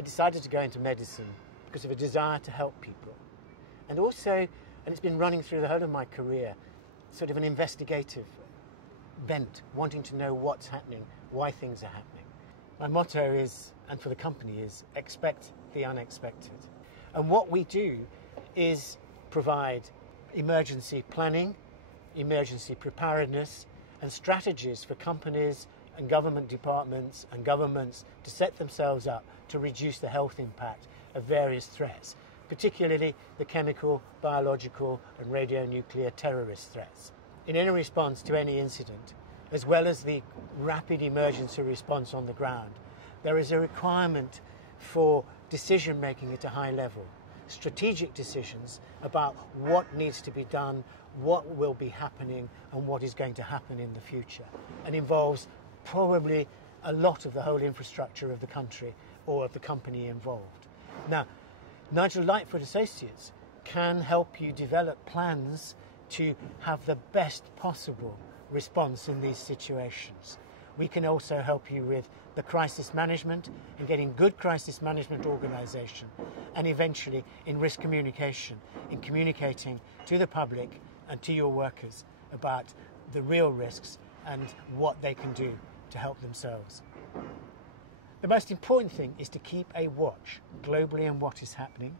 I decided to go into medicine because of a desire to help people. And also, and it's been running through the whole of my career, sort of an investigative bent, wanting to know what's happening, why things are happening. My motto is, and for the company is, expect the unexpected. And what we do is provide emergency planning, emergency preparedness, and strategies for companies and government departments and governments to set themselves up to reduce the health impact of various threats, particularly the chemical, biological and radionuclear terrorist threats. In any response to any incident, as well as the rapid emergency response on the ground, there is a requirement for decision making at a high level, strategic decisions about what needs to be done, what will be happening and what is going to happen in the future, and involves probably a lot of the whole infrastructure of the country or of the company involved. Now, Nigel Lightfoot Associates can help you develop plans to have the best possible response in these situations. We can also help you with the crisis management and getting good crisis management organisation, and eventually in risk communication, in communicating to the public and to your workers about the real risks and what they can do to help themselves. The most important thing is to keep a watch globally on what is happening,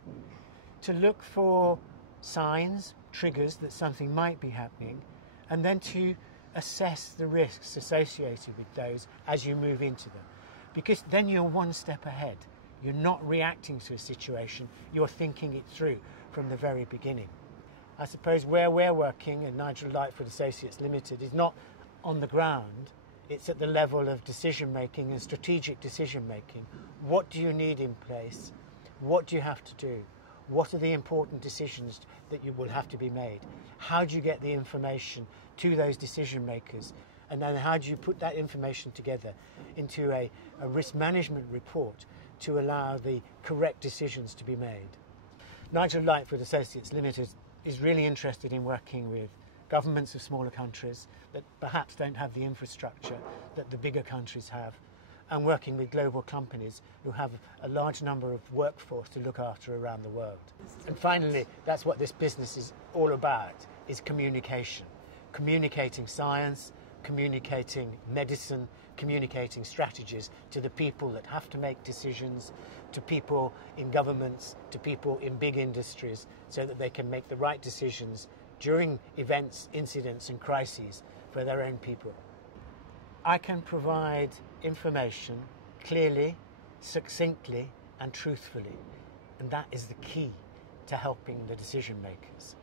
to look for signs, triggers that something might be happening, and then to assess the risks associated with those as you move into them. Because then you're one step ahead. You're not reacting to a situation, you're thinking it through from the very beginning. I suppose where we're working at Nigel Lightfoot Associates Limited is not on the ground, it's at the level of decision making and strategic decision making. What do you need in place? What do you have to do? What are the important decisions that you will have to be made? How do you get the information to those decision makers? And then how do you put that information together into a risk management report to allow the correct decisions to be made? Nigel Lightfoot Associates Limited is really interested in working with governments of smaller countries that perhaps don't have the infrastructure that the bigger countries have, and working with global companies who have a large number of workforce to look after around the world. And finally, that's what this business is all about, is communication. Communicating science, communicating medicine, communicating strategies to the people that have to make decisions, to people in governments, to people in big industries, so that they can make the right decisions during events, incidents and crises for their own people. I can provide information clearly, succinctly and truthfully, and that is the key to helping the decision makers.